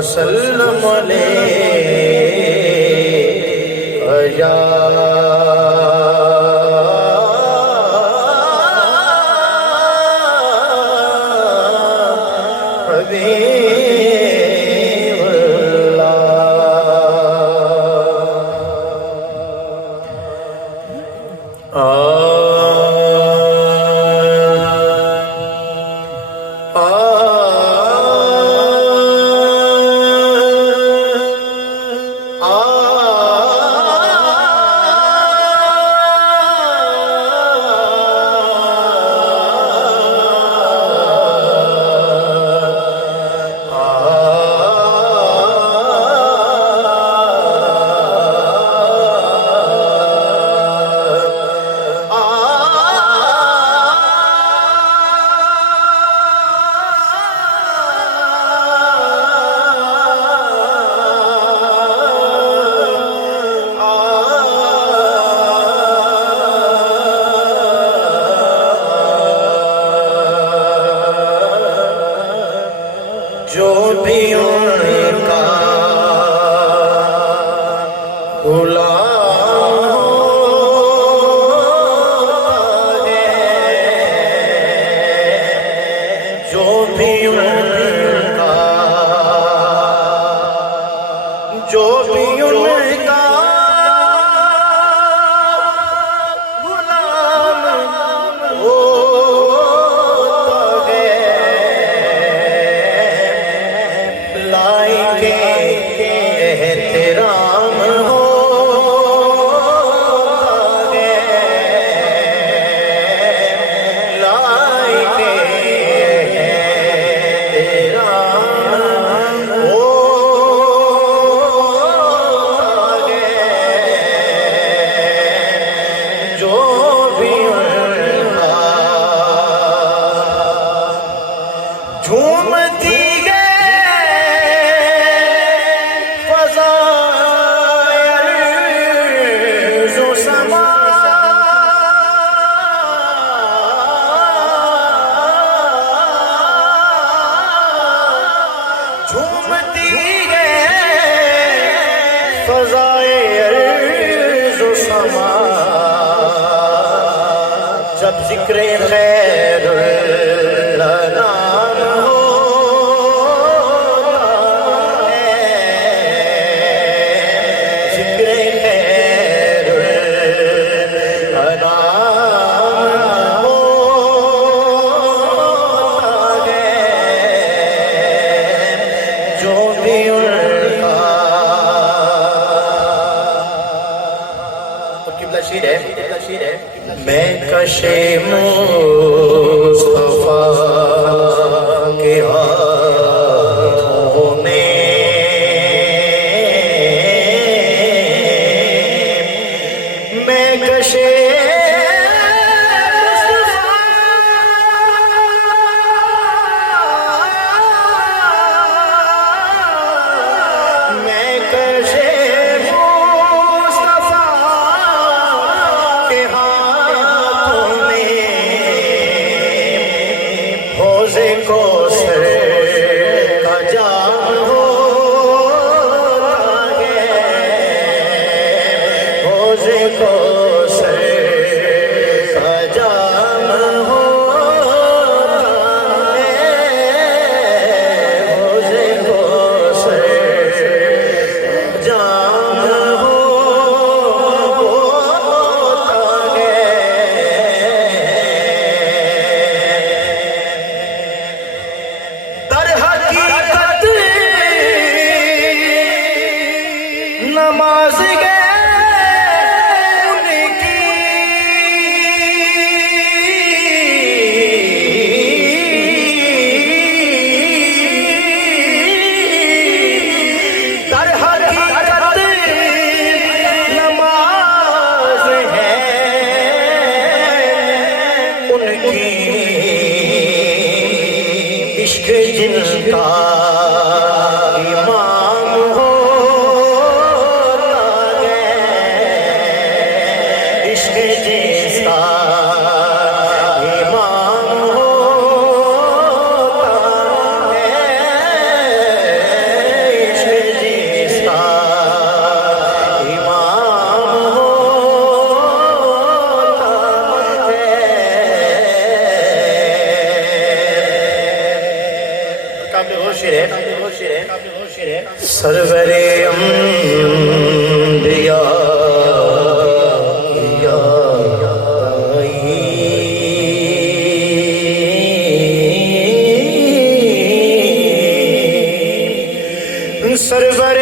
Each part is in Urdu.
وسلم علیہ یا حبیب جو بھی ان کا غلام ہے، جو بھی ان کا غلام ہوتا ہے، لائیں گے احترام ہوتا ہے، لائیں گے احترام ہوتا ہے، جو بھی ان کا جھومتی فضائے ارض و سما، جب ذکر خیر الانام ہوتا ہے، ذکر خیر الانام ہوتا ہے، جو بھی میں کش مصطفیٰ کے ہاتھوں میں، میں کش قابل ہوش ہے سرور انبیاء سرور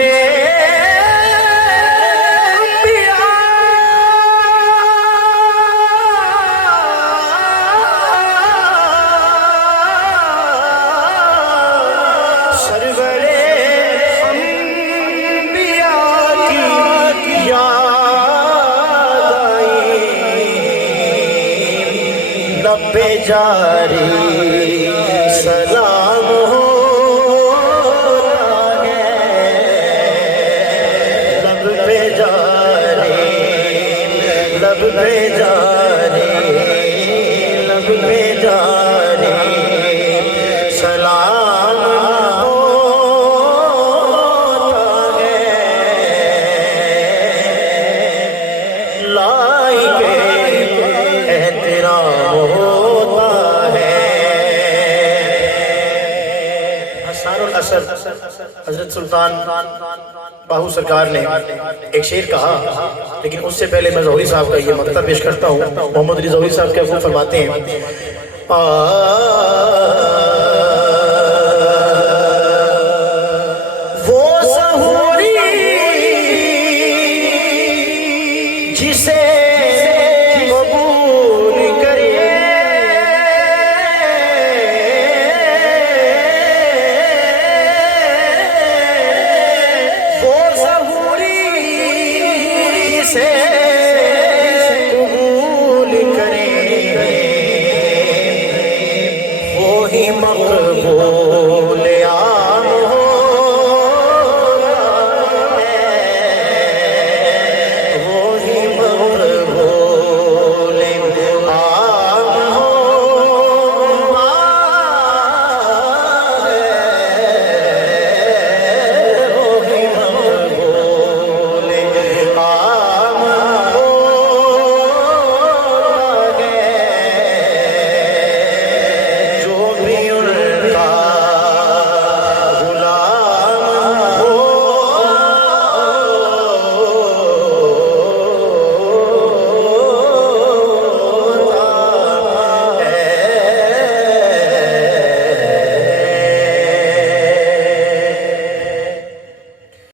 جاری سلام ہوتا ہے لب پہ جاری لب پہ جاری لب پہ جاری سلام ہوتا ہے لائی پہ احترام ہوتا ہے حضرت سلطان باہو سرکار نے ایک شعر کہا لیکن اس سے پہلے میں ظہوری صاحب کا یہ مقطع پیش کرتا ہوں محمد علی ظہوری صاحب کیا وہ فرماتے ہیں